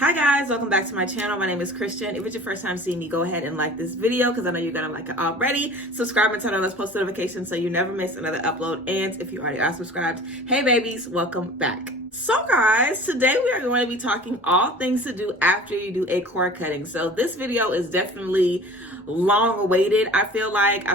Hi guys, welcome back to my channel. My name is Christian. If it's your first time seeing me, go ahead and like this video because I know you're gonna like it already. Subscribe and turn on those post notifications so you never miss another upload. And if you already are subscribed, hey babies, welcome back. So guys, today we are going to be talking all things to do after you do a cord cutting. So this video is definitely long awaited. I feel like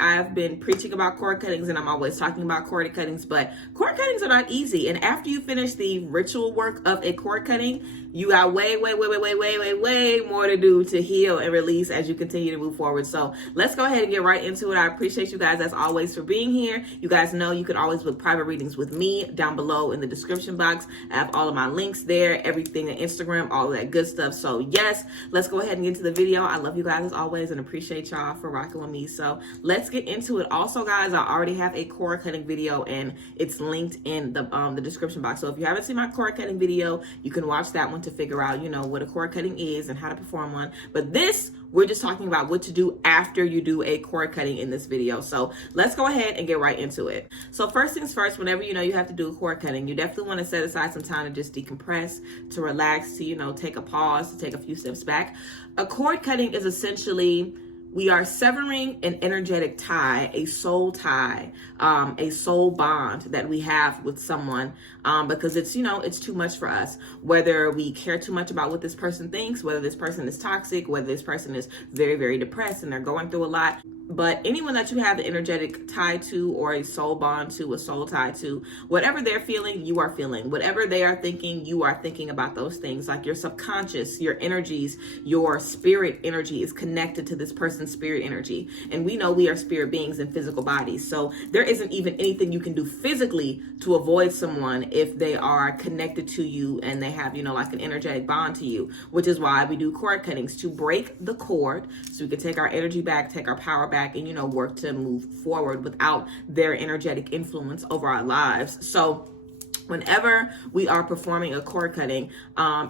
I've been preaching about cord cuttings and I'm always talking about cord cuttings, but cord cuttings are not easy. And after you finish the ritual work of a cord cutting, you got way more to do to heal and release as you continue to move forward. So let's go ahead and get right into it. I appreciate you guys as always for being here. You guys know you can always book private readings with me down below in the description box. I have all of my links there, everything on Instagram, all of that good stuff. So yes, let's go ahead and get into the video. I love you guys as always and appreciate y'all for rocking with me. So let's get into it. Also guys, I already have a cord cutting video and it's linked in the description box. So if you haven't seen my cord cutting video, you can watch that one to figure out, you know, what a cord cutting is and how to perform one. But this, we're just talking about what to do after you do a cord cutting in this video. So let's go ahead and get right into it. So first things first, whenever you know you have to do a cord cutting, you definitely want to set aside some time to just decompress, to relax, to, you know, take a pause, to take a few steps back. A cord cutting is essentially, we are severing an energetic tie, a soul tie, a soul bond that we have with someone because it's, you know, it's too much for us. Whether we care too much about what this person thinks, whether this person is toxic, whether this person is very depressed and they're going through a lot. But anyone that you have the energetic tie to or a soul bond to, a soul tie to, whatever they're feeling, you are feeling. Whatever they are thinking, you are thinking about those things. Like your subconscious, your energies, your spirit energy is connected to this person's spirit energy. And we know we are spirit beings in physical bodies. So there isn't even anything you can do physically to avoid someone if they are connected to you and they have, you know, like an energetic bond to you, which is why we do cord cuttings, to break the cord so we can take our energy back, take our power back, and, you know, work to move forward without their energetic influence over our lives. So whenever we are performing a cord cutting,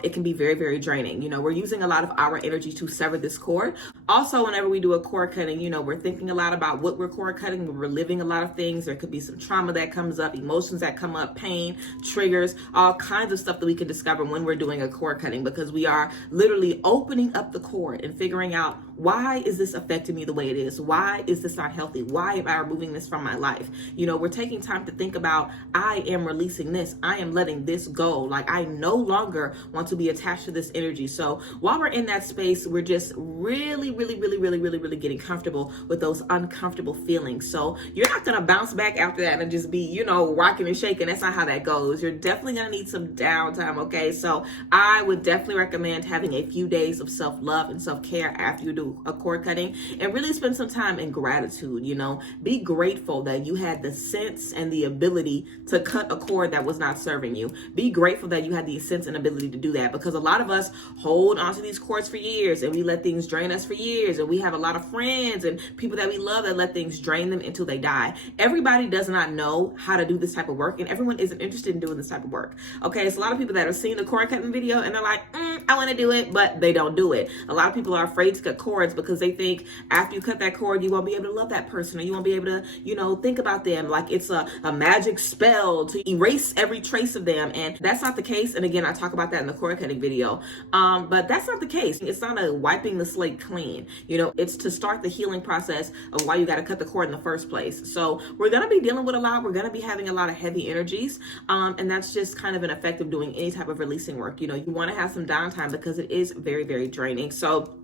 it can be very draining. You know, we're using a lot of our energy to sever this cord. Also, whenever we do a cord cutting, you know, we're thinking a lot about what we're cord cutting. We're reliving a lot of things. There could be some trauma that comes up, emotions that come up, pain, triggers, all kinds of stuff that we can discover when we're doing a cord cutting, because we are literally opening up the cord and figuring out, why is this affecting me the way it is? Why is this not healthy? Why am I removing this from my life? You know, we're taking time to think about, I am releasing this. I am letting this go. Like, I no longer want to be attached to this energy. So while we're in that space, we're just really getting comfortable with those uncomfortable feelings. So you're not going to bounce back after that and just be, you know, rocking and shaking. That's not how that goes. You're definitely going to need some downtime. Okay. So I would definitely recommend having a few days of self-love and self-care after you do a cord cutting, and really spend some time in gratitude. You know, be grateful that you had the sense and the ability to cut a cord that was not serving you. Be grateful that you had the sense and ability to do that, because a lot of us hold onto these cords for years and we let things drain us for years, and we have a lot of friends and people that we love that let things drain them until they die. Everybody does not know how to do this type of work, and everyone isn't interested in doing this type of work. Okay, it's a lot of people that have seen the cord cutting video and they're like, I want to do it, but they don't do it. A lot of people are afraid to cut cords because they think after you cut that cord, you won't be able to love that person, or you won't be able to, you know, think about them like it's a magic spell to erase every trace of them. And that's not the case. And again, I talk about that in the cord cutting video. But that's not the case. It's not a wiping the slate clean. You know, it's to start the healing process of why you got to cut the cord in the first place. So we're going to be dealing with a lot. We're going to be having a lot of heavy energies. And that's just kind of an effect of doing any type of releasing work. You know, you want to have some downtime because it is very draining. So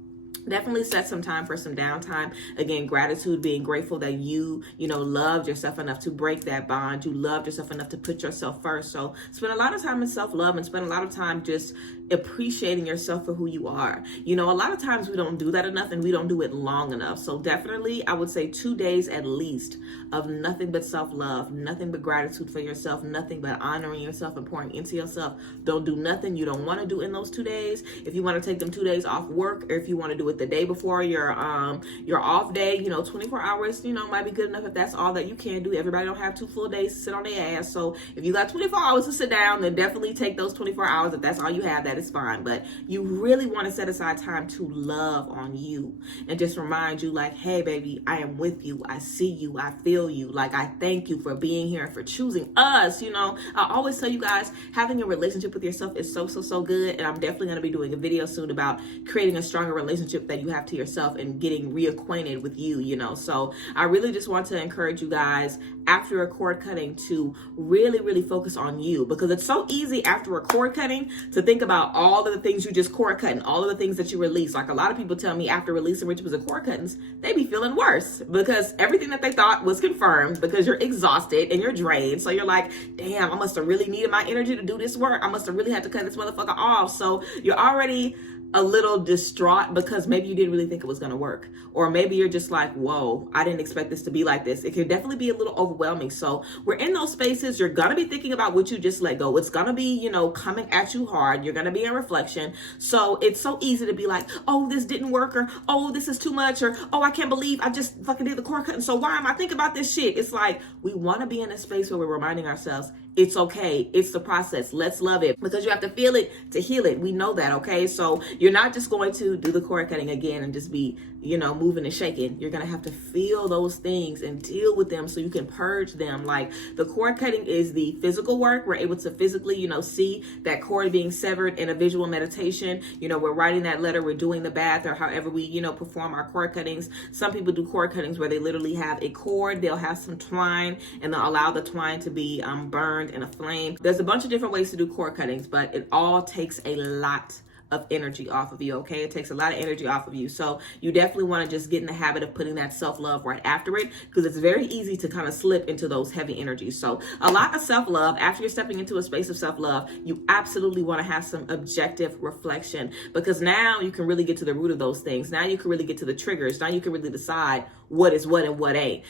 definitely set some time for some downtime. Again, gratitude, being grateful that you know, loved yourself enough to break that bond. You loved yourself enough to put yourself first. So spend a lot of time in self-love and spend a lot of time just appreciating yourself for who you are. You know, a lot of times we don't do that enough and we don't do it long enough. So definitely, I would say 2 days at least of nothing but self-love, nothing but gratitude for yourself, nothing but honoring yourself and pouring into yourself. Don't do nothing you don't want to do in those 2 days. If you want to take them 2 days off work, or if you want to do it the day before your off day. 24 hours, might be good enough if that's all that you can do. Everybody don't have 2 full days to sit on their ass. So if you got 24 hours to sit down, then definitely take those 24 hours. If that's all you have, that is fine. But you really want to set aside time to love on you and just remind you like, hey baby, I am with you. I see you. I feel you. Like, I thank you for being here and for choosing us. I always tell you guys, having a relationship with yourself is so good. And I'm definitely going to be doing a video soon about creating a stronger relationship that you have to yourself and getting reacquainted with you, So I really just want to encourage you guys after a cord cutting to really focus on you, because it's so easy after a cord cutting to think about all of the things you just cord cut and all of the things that you release. Like, a lot of people tell me after releasing rituals and cord cuttings, they be feeling worse because everything that they thought was confirmed, because you're exhausted and you're drained. So you're like, damn, I must have really needed my energy to do this work. I must have really had to cut this motherfucker off. So you're already a little distraught because maybe you didn't really think it was going to work, or maybe you're just like, whoa, I didn't expect this to be like this. It can definitely be a little overwhelming. So we're in those spaces. You're going to be thinking about what you just let go. It's going to be, coming at you hard. You're going to be in reflection. So it's so easy to be like, oh, this didn't work, or oh, this is too much, or oh, I can't believe I just fucking did the cord cutting. So why am I thinking about this shit? It's like, we want to be in a space where we're reminding ourselves, it's okay. It's the process. Let's love it, because you have to feel it to heal it. We know that. Okay. So you're not just going to do the cord cutting again and just be, moving and shaking. You're going to have to feel those things and deal with them so you can purge them. Like, the cord cutting is the physical work. We're able to physically, see that cord being severed in a visual meditation. We're writing that letter, we're doing the bath, or however we, perform our cord cuttings. Some people do cord cuttings where they literally have a cord, they'll have some twine, and they'll allow the twine to be burned in a flame. There's a bunch of different ways to do cord cuttings, but it all takes a lot of energy off of you. Okay, it takes a lot of energy off of you. So you definitely want to just get in the habit of putting that self-love right after it, because it's very easy to kind of slip into those heavy energies. So a lot of self-love. After you're stepping into a space of self-love, you absolutely want to have some objective reflection, because now you can really get to the root of those things. Now you can really get to the triggers. Now you can really decide what is what and what ain't.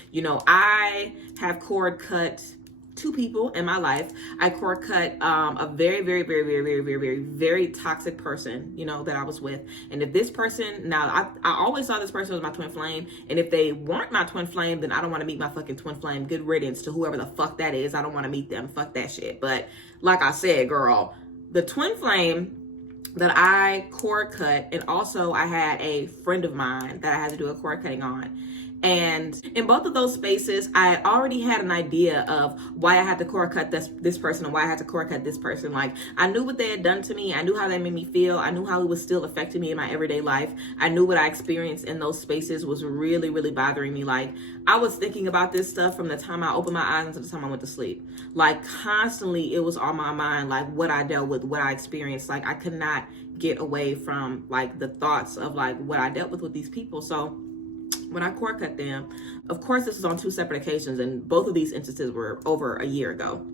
I have cord cut 2 people in my life. I cord cut a very toxic person, that I was with. And if this person, now I always saw this person was my twin flame. And if they weren't my twin flame, then I don't want to meet my fucking twin flame. Good riddance to whoever the fuck that is. I don't want to meet them. Fuck that shit. But like I said, girl, the twin flame that I cord cut, and also I had a friend of mine that I had to do a cord cutting on. And in both of those spaces, I already had an idea of why I had to cord cut this person and why I had to cord cut this person. Like, I knew what they had done to me. I knew how they made me feel. I knew how it was still affecting me in my everyday life. I knew what I experienced in those spaces was really bothering me. Like, I was thinking about this stuff from the time I opened my eyes until the time I went to sleep. Like, constantly it was on my mind, like what I dealt with, what I experienced. Like, I could not get away from like the thoughts of like what I dealt with these people. So when I cord cut them, of course, this was on 2 separate occasions, and both of these instances were over a year ago,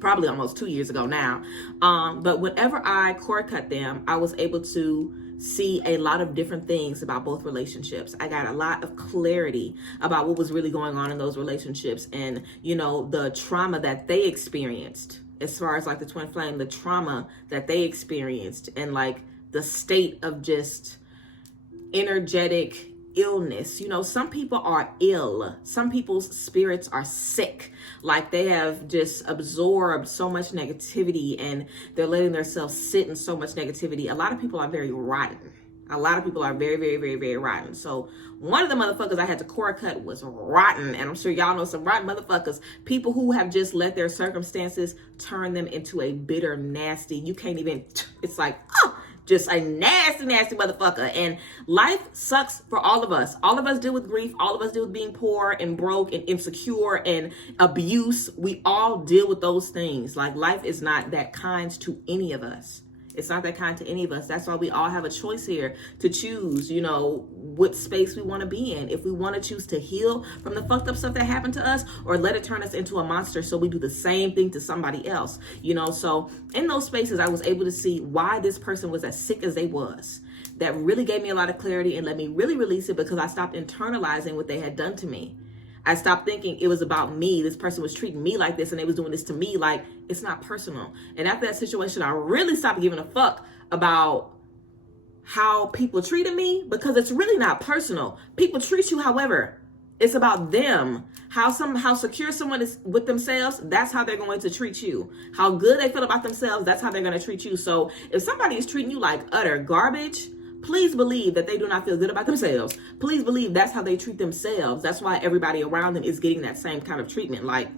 probably almost 2 years ago now. But whenever I cord cut them, I was able to see a lot of different things about both relationships. I got a lot of clarity about what was really going on in those relationships, and, the trauma that they experienced, as far as like the twin flame, the trauma that they experienced, and like the state of just energetic illness. Some people are ill. Some people's spirits are sick. Like, they have just absorbed so much negativity and they're letting themselves sit in so much negativity. A lot of people are very rotten. A lot of people are very rotten. So one of the motherfuckers I had to cord cut was rotten. And I'm sure y'all know some rotten motherfuckers. People who have just let their circumstances turn them into a bitter, nasty, you can't even, it's like, just a nasty motherfucker. And life sucks for all of us. All of us deal with grief. All of us deal with being poor and broke and insecure and abuse. We all deal with those things. Like, life is not that kind to any of us. It's not that kind to any of us. That's why we all have a choice here to choose, what space we want to be in. If we want to choose to heal from the fucked up stuff that happened to us, or let it turn us into a monster so we do the same thing to somebody else, So in those spaces, I was able to see why this person was as sick as they was. That really gave me a lot of clarity and let me really release it, because I stopped internalizing what they had done to me. I stopped thinking it was about me. This person was treating me like this and they was doing this to me. Like, it's not personal. And after that situation, I really stopped giving a fuck about how people treated me, because it's really not personal. People treat you however. It's about them. How secure someone is with themselves, that's how they're going to treat you. How good they feel about themselves, that's how they're going to treat you. So if somebody is treating you like utter garbage, please believe that they do not feel good about themselves. Please believe that's how they treat themselves. That's why everybody around them is getting that same kind of treatment. Like,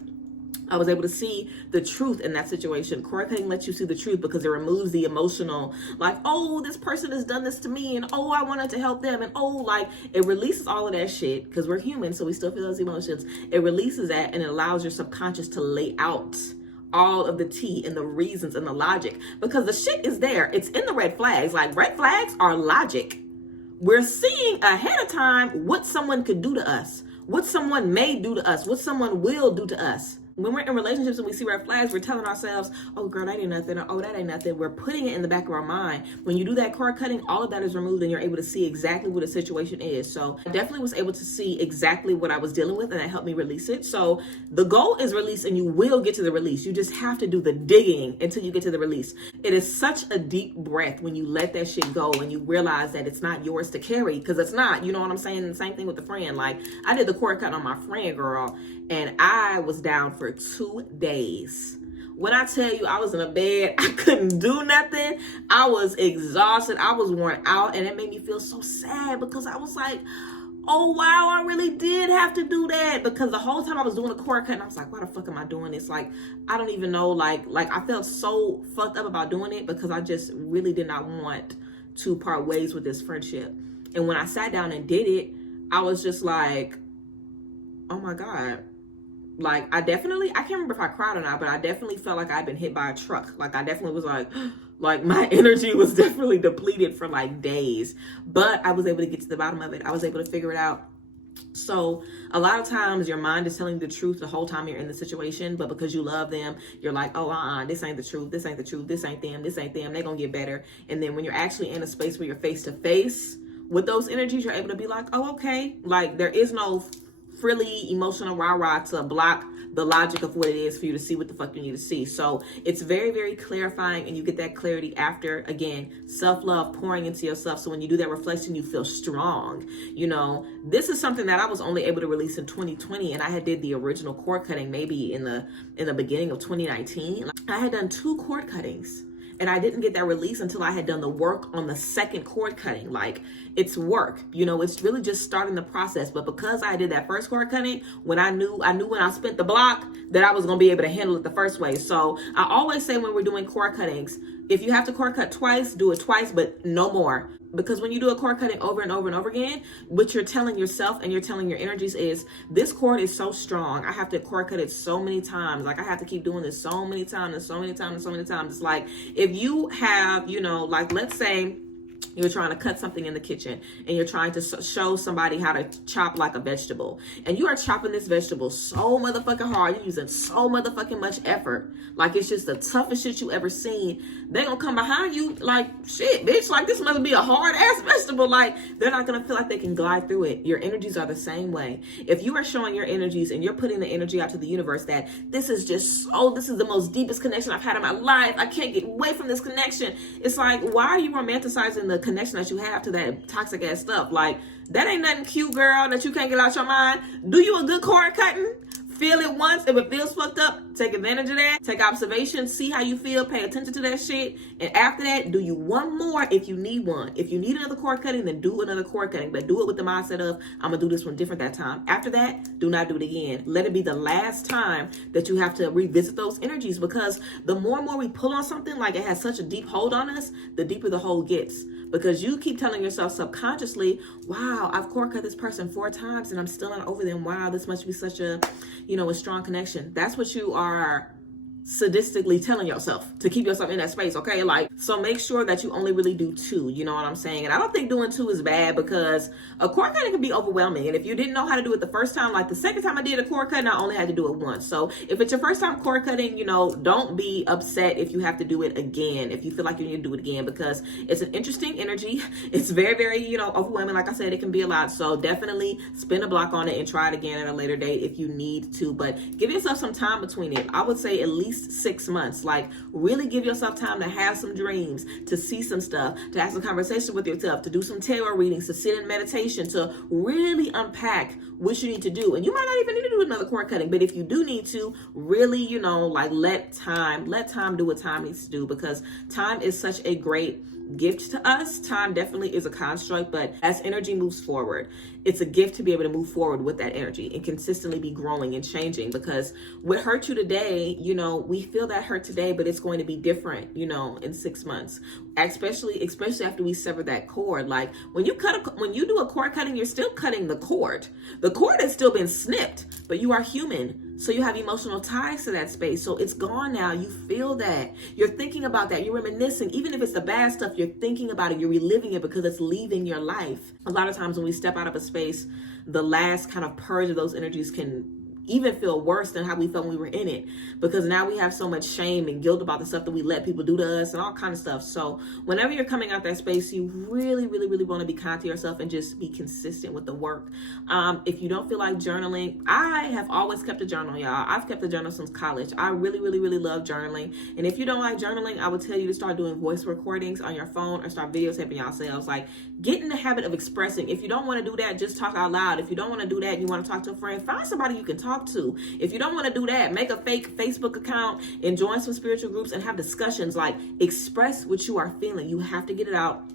I was able to see the truth in that situation. Cord cutting lets you see the truth because it removes the emotional, like, oh, this person has done this to me, and oh, I wanted to help them, and oh, like, it releases all of that shit, because we're human, so we still feel those emotions. It releases that, and it allows your subconscious to lay out all of the tea and the reasons and the logic, because the shit is there. It's in the red flags. Like, red flags are logic. We're seeing ahead of time what someone could do to us, what someone may do to us, what someone will do to us. When we're in relationships and we see red flags, we're telling ourselves, oh girl, that ain't nothing, or oh, that ain't nothing. We're putting it in the back of our mind. When you do that cord cutting, all of that is removed and you're able to see exactly what the situation is. So I definitely was able to see exactly what I was dealing with, and that helped me release it. So the goal is release, and you will get to the release. You just have to do the digging until you get to the release. It is such a deep breath when you let that shit go and you realize that it's not yours to carry, because it's not. You know what I'm saying? The same thing with the friend. Like, I did the cord cut on my friend, girl, and I was down for 2 days. When I tell you I was in a bed, I couldn't do nothing. I was exhausted. I was worn out, and it made me feel so sad, because I was like, oh wow, I really did have to do that. Because the whole time I was doing the cord cut, and I was like, why the fuck am I doing this? Like, I don't even know. Like I felt so fucked up about doing it, because I just really did not want to part ways with this friendship. And when I sat down and did it, I was just like, oh my God. Like, I can't remember if I cried or not, but I definitely felt like I'd been hit by a truck. Like, I definitely was like my energy was definitely depleted for like days, but I was able to get to the bottom of it. I was able to figure it out. So a lot of times your mind is telling you the truth the whole time you're in the situation, but because you love them, you're like, oh, this ain't the truth. This ain't the truth. This ain't them. This ain't them. They're going to get better. And then when you're actually in a space where you're face to face with those energies, you're able to be like, oh, okay. Like, there is no frilly emotional rah-rah to block the logic of what it is for you to see what the fuck you need to see. So it's very, very clarifying, and you get that clarity after, again, self-love, pouring into yourself. So when you do that reflection, you feel strong. You know, this is something that I was only able to release in 2020, and I had did the original cord cutting maybe in the beginning of 2019. I had done 2 cord cuttings, and I didn't get that release until I had done the work on the second cord cutting. Like, it's work, you know, it's really just starting the process. But because I did that first cord cutting, when I knew when I spent the block that I was going to be able to handle it the first way. So I always say when we're doing cord cuttings, if you have to cord cut twice, do it twice, but no more. Because when you do a cord cutting over and over and over again, what you're telling yourself and you're telling your energies is, this cord is so strong. I have to cord cut it so many times. Like, I have to keep doing this so many times and so many times and so many times. It's like, if you have, you know, like, let's say you're trying to cut something in the kitchen and you're trying to show somebody how to chop like a vegetable, and you are chopping this vegetable so motherfucking hard, you're using so motherfucking much effort, like it's just the toughest shit you ever seen. They gonna come behind you like, shit, bitch, like this must be a hard ass vegetable. Like, they're not gonna feel like they can glide through it. Your energies are the same way. If you are showing your energies and you're putting the energy out to the universe that this is the most deepest connection I've had in my life, I can't get away from this connection. It's like, why are you romanticizing the connection that you have to that toxic ass stuff? Like, that ain't nothing cute, girl, that you can't get out your mind. Do you a good cord cutting? Feel it once. If it feels fucked up, take advantage of that. Take observation. See how you feel. Pay attention to that shit. And after that, do you one more if you need one. If you need another cord cutting, then do another cord cutting. But do it with the mindset of, I'm going to do this one different that time. After that, do not do it again. Let it be the last time that you have to revisit those energies. Because the more and more we pull on something, like it has such a deep hold on us, the deeper the hold gets. Because you keep telling yourself subconsciously, wow, I've cord cut this person 4 times and I'm still not over them. Wow, this must be such a, a strong connection. That's what you are sadistically telling yourself to keep yourself in that space, okay? Like, so make sure that you only really do 2, you know what I'm saying? And I don't think doing 2 is bad, because a cord cutting can be overwhelming. And if you didn't know how to do it the first time, like the second time I did a cord cutting, I only had to do it once. So if it's your first time cord cutting, don't be upset if you have to do it again, if you feel like you need to do it again, because it's an interesting energy. It's very, very, overwhelming. Like I said, it can be a lot. So definitely spend a block on it and try it again at a later date if you need to, but give yourself some time between it. I would say at least least 6 months. Like, really give yourself time to have some dreams, to see some stuff, to have some conversation with yourself, to do some tarot readings, to sit in meditation, to really unpack what you need to do. And you might not even need to do another cord cutting, but if you do need to, really, like, let time do what time needs to do, because time is such a great gift to us. Time definitely is a construct, but as energy moves forward, it's a gift to be able to move forward with that energy and consistently be growing and changing. Because what hurt you today, we feel that hurt today, but it's going to be different, in 6 months, especially after we sever that cord. Like, when you do a cord cutting, you're still cutting the cord. The cord has still been snipped, but you are human. So you have emotional ties to that space. So it's gone now. You feel that. You're thinking about that. You're reminiscing. Even if it's the bad stuff, you're thinking about it. You're reliving it because it's leaving your life. A lot of times when we step out of a space, the last kind of purge of those energies can even feel worse than how we felt when we were in it, because now we have so much shame and guilt about the stuff that we let people do to us and all kind of stuff. So whenever you're coming out that space, you really, really, really want to be kind to yourself and just be consistent with the work. If you don't feel like journaling, I have always kept a journal, y'all. I've kept a journal since college. I really, really, really love journaling. And if you don't like journaling, I would tell you to start doing voice recordings on your phone or start videotaping yourselves. Like, get in the habit of expressing. If you don't want to do that, just talk out loud. If you don't want to do that and you want to talk to a friend, find somebody you can talk to. If you don't want to do that, make a fake Facebook account and join some spiritual groups and have discussions. Like, express what you are feeling. You have to get it out.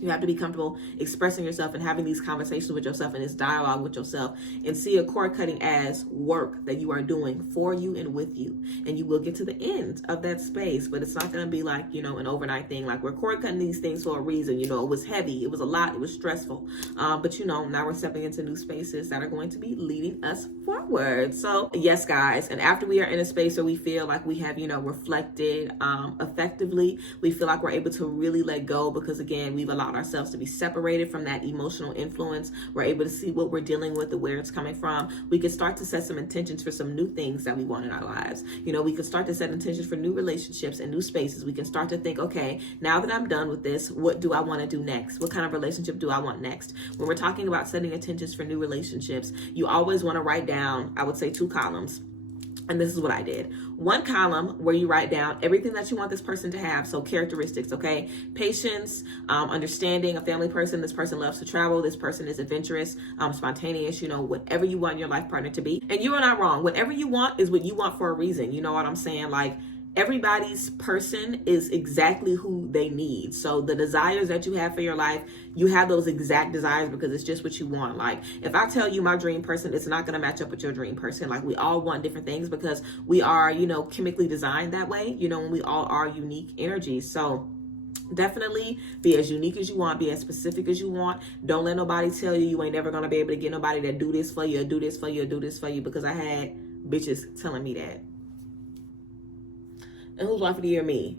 You have to be comfortable expressing yourself and having these conversations with yourself and this dialogue with yourself, and see a cord cutting as work that you are doing for you and with you. And you will get to the end of that space, but it's not going to be like, an overnight thing. Like, we're cord cutting these things for a reason. It was heavy. It was a lot. It was stressful. But now we're stepping into new spaces that are going to be leading us forward. So yes, guys. And after we are in a space where we feel like we have, reflected effectively, we feel like we're able to really let go, because again, we've allowed ourselves to be separated from that emotional influence. We're able to see what we're dealing with and where it's coming from. We can start to set some intentions for some new things that we want in our lives. We can start to set intentions for new relationships and new spaces. We can start to think, okay, now that I'm done with this, what do I want to do next? What kind of relationship do I want next? When we're talking about setting intentions for new relationships, you always want to write down, I would say, 2 columns. And this is what I did. 1 column where you write down everything that you want this person to have. So characteristics, okay? Patience, understanding, a family person. This person loves to travel. This person is adventurous, spontaneous, whatever you want your life partner to be. And you are not wrong. Whatever you want is what you want for a reason. You know what I'm saying? Like, everybody's person is exactly who they need. So the desires that you have for your life, you have those exact desires because it's just what you want. Like, if I tell you my dream person, it's not going to match up with your dream person. Like, we all want different things because we are, chemically designed that way, and we all are unique energies. So definitely be as unique as you want, be as specific as you want. Don't let nobody tell you ain't never going to be able to get nobody that do this for you, or do this for you, or do this for you, because I had bitches telling me that. And whose wife of the year? Me.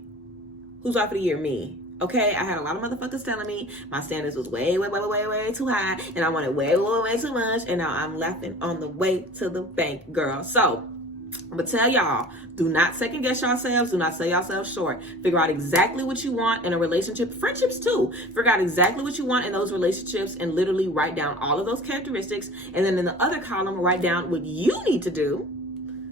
Whose wife of the year? Me. Okay, I had a lot of motherfuckers telling me my standards was way, way, way, way, way too high, and I wanted way, way, way too much, and now I'm laughing on the way to the bank, girl. So I'm gonna tell y'all, do not second guess yourselves. Do not sell yourselves short. Figure out exactly what you want in a relationship, friendships too. Figure out exactly what you want in those relationships and literally write down all of those characteristics. And then in the other column, write down what you need to do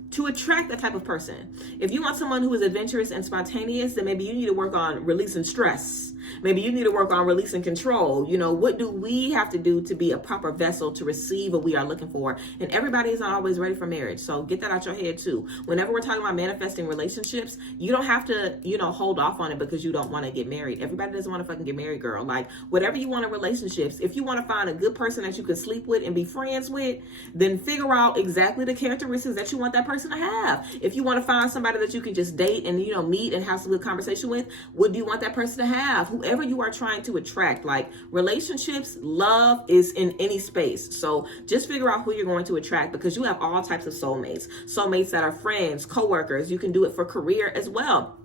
to attract that type of person. If you want someone who is adventurous and spontaneous, then maybe you need to work on releasing stress. Maybe you need to work on releasing control. What do we have to do to be a proper vessel to receive what we are looking for? And everybody is not always ready for marriage. So get that out your head too. Whenever we're talking about manifesting relationships, you don't have to, hold off on it because you don't want to get married. Everybody doesn't want to fucking get married, girl. Like, whatever you want in relationships, if you want to find a good person that you can sleep with and be friends with, then figure out exactly the characteristics that you want that person to have. If you want to find somebody that you can just date and, meet and have some good conversation with, what do you want that person to have? Whoever you are trying to attract, like relationships, love is in any space. So just figure out who you're going to attract, because you have all types of soulmates. Soulmates that are friends, co-workers. You can do it for career as well.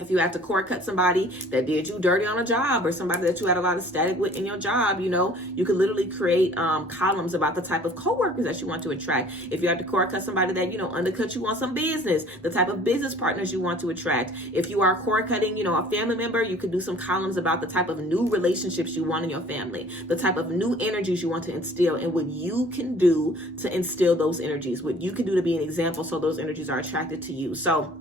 If you have to cord cut somebody that did you dirty on a job, or somebody that you had a lot of static with in your job, you could literally create columns about the type of coworkers that you want to attract. If you have to cord cut somebody that, undercut you on some business, the type of business partners you want to attract. If you are cord cutting, a family member, you could do some columns about the type of new relationships you want in your family, the type of new energies you want to instill, and what you can do to instill those energies, what you can do to be an example so those energies are attracted to you. So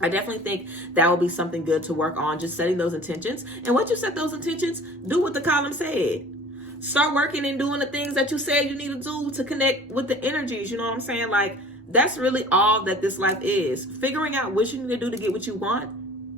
I definitely think that will be something good to work on, just setting those intentions. And once you set those intentions, do what the column said. Start working and doing the things that you said you need to do to connect with the energies. You know what I'm saying? Like, that's really all that this life is. Figuring out what you need to do to get what you want,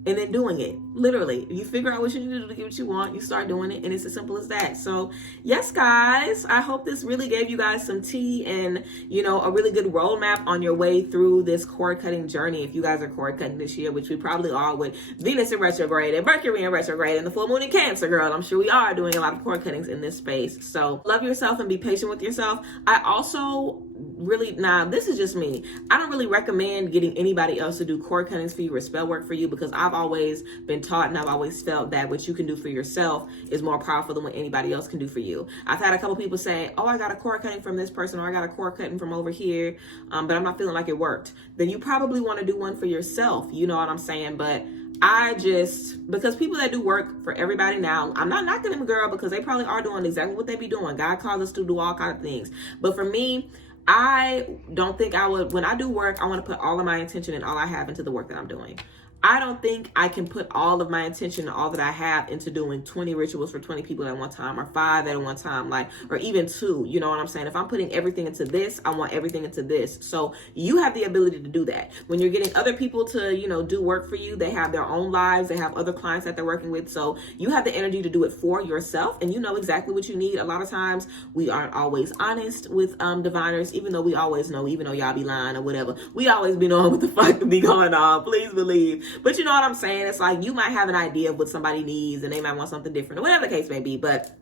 and then doing it. Literally, you figure out what you need to do to get what you want, you start doing it, and it's as simple as that. So yes, guys, I hope this really gave you guys some tea and, you know, a really good roadmap on your way through this cord cutting journey. If you guys are cord cutting this year, which we probably are, with Venus in retrograde and Mercury in retrograde and the full moon in Cancer, girl, I'm sure we are doing a lot of cord cuttings in this space. So love yourself and be patient with yourself. I also really, this is just me, I don't really recommend getting anybody else to do cord cuttings for you or spell work for you, because I've always been taught and I've always felt that what you can do for yourself is more powerful than what anybody else can do for you. I've had a couple people say, oh, I got a cord cutting from this person, or I got a cord cutting from over here, but I'm not feeling like it worked. Then you probably want to do one for yourself, you know what I'm saying? But because people that do work for everybody now, I'm not knocking them, girl, because they probably are doing exactly what they be doing. God calls us to do all kinds of things. But for me, I don't think I would, when I do work, I want to put all of my intention and all I have into the work that I'm doing. I don't think I can put all of my intention and all that I have into doing 20 rituals for 20 people at one time, or 5 at one time, like, or even 2, you know what I'm saying? If I'm putting everything into this, I want everything into this. So you have the ability to do that. When you're getting other people to, you know, do work for you, they have their own lives, they have other clients that they're working with. So you have the energy to do it for yourself, and you know exactly what you need. A lot of times we aren't always honest with diviners, even though we always know, even though y'all be lying or whatever. We always be knowing what the fuck be going on, please believe. But you know what I'm saying? It's like, you might have an idea of what somebody needs and they might want something different, or whatever the case may be. But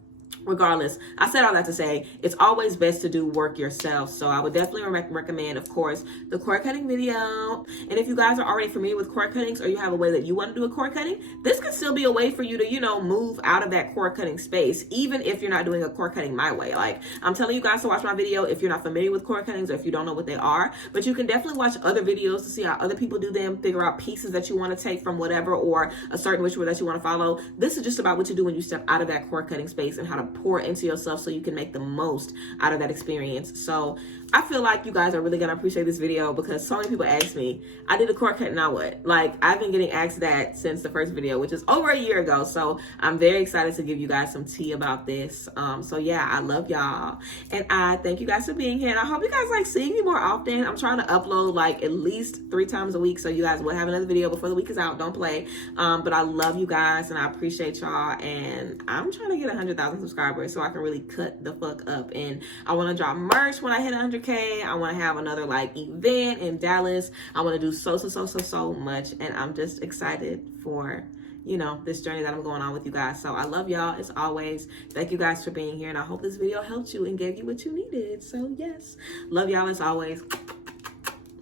regardless, I said all that to say it's always best to do work yourself. So I would definitely recommend, of course, the cord cutting video. And if you guys are already familiar with cord cuttings, or you have a way that you want to do a cord cutting, this could still be a way for you to, you know, move out of that cord cutting space, even if you're not doing a cord cutting my way. Like, I'm telling you guys to watch my video if you're not familiar with cord cuttings, or if you don't know what they are. But you can definitely watch other videos to see how other people do them, figure out pieces that you want to take from whatever, or a certain ritual that you want to follow. This is just about what you do when you step out of that cord cutting space, and how to pour into yourself so you can make the most out of that experience. So I feel like you guys are really gonna appreciate this video, because so many people ask me, I did a cord cut, now what? Like, I've been getting asked that since the first video, which is over a year ago. So I'm very excited to give you guys some tea about this. So yeah, I love y'all, and I thank you guys for being here, and I hope you guys like seeing me more often. I'm trying to upload like at least 3 times a week, so you guys will have another video before the week is out. Don't play. But I love you guys, and I appreciate y'all, and I'm trying to get 100,000 subscribers so I can really cut the fuck up. And I want to drop merch when I hit 100K. I want to have another like event in Dallas. I want to do so much, and I'm just excited for, you know, this journey that I'm going on with you guys. So I love y'all as always. Thank you guys for being here, and I hope this video helped you and gave you what you needed. So yes, love y'all as always.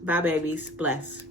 Bye, babies. Bless.